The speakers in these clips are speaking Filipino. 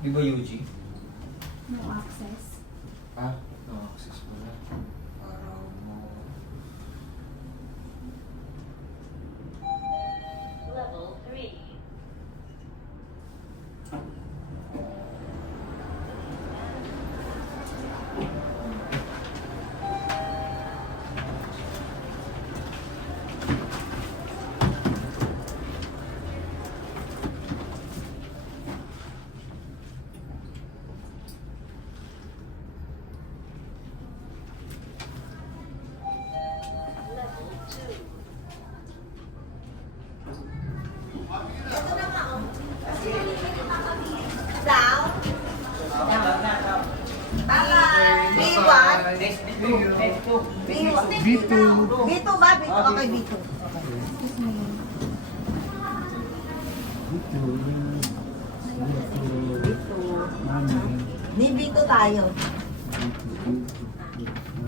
Di ba UG? No access. Ah, no access mo na. Parang mo. Level 3. Level 2. Down. Tama. B1. B2. B2 ba? Okay, B2. Excuse me. Ni B2 tayo.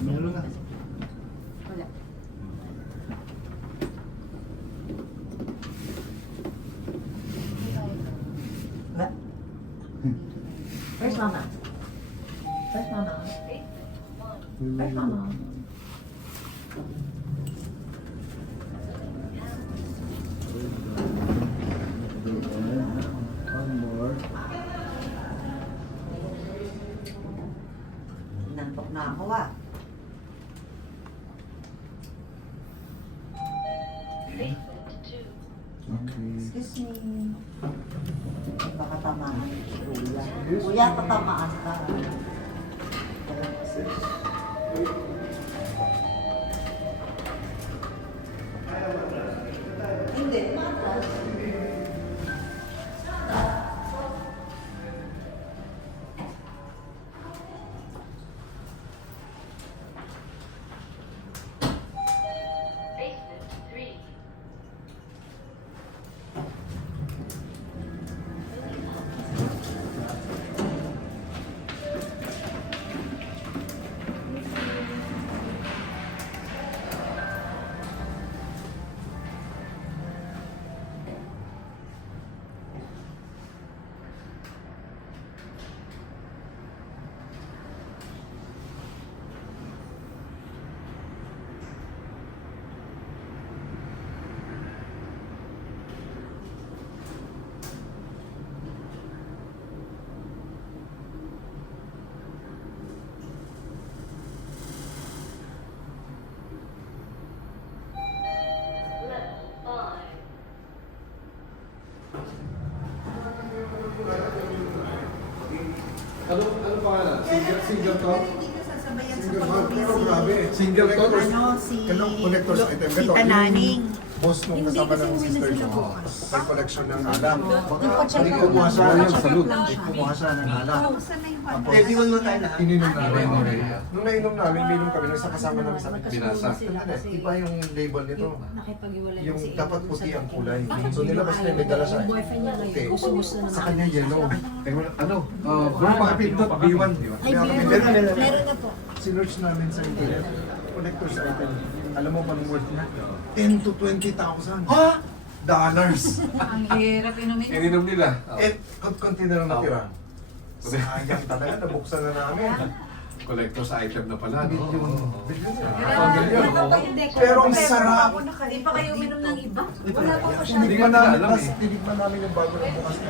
Meron na. Wala. Where's mama? Where's mama? Where's mama? One more. Nantok na ako ah. Basement 2. Okay. Excuse me. Baka tamaan. Kuya. Kuya, tatamaan ka. Hindi, matas. Basement 3. Level 5. Ano pangalan? Single to? Hindi ka sasabayan sa Single to? Pero pag-busy. grabe. Single to? Ano, si... Kanong collector's item. Si Ito, Tananing. boss nung Hindi kasama kasi ng uwi na sister sila ko. bukas. May collection ng alam. Ipa-check Hindi out kumuha lang. siya. Ipa-check out lang Hindi siya. kumuha siya ng alam. Saan na yung Tapos, pantay? di ba naman tayo lahat? ininom namin. Nung nainom namin, may inom kami. Nung sa kasama namin sa binasa. sila kasi Iba yung label nito. nakipag-iwalay Yung si dapat Amy puti sa ang tatlo. kulay. So nilabas niya, may dala siya. Yung boyfriend niya Okay. ngayon, gusto na Sa kanya yellow. Eh, wala, ano? Bro, makapindot, B1. Ay, Kaya kami, meron meron. meron na po. Sinearch namin sa internet. Collector's item. Alam mo pa ng worth niya? 10 to 20,000. Ha? Dollars. Ang hirap inumin. Ininom nila. Eh, konti na lang natira. Sayang talaga, nabuksan na namin. Collector's item na pala, no? Bilyon. Oo. Bilyon yan. Pero ang sarap. Hindi pa kayo uminom ng iba? Wala pa pa siya. Tinikman namin yung bago ng bukas na.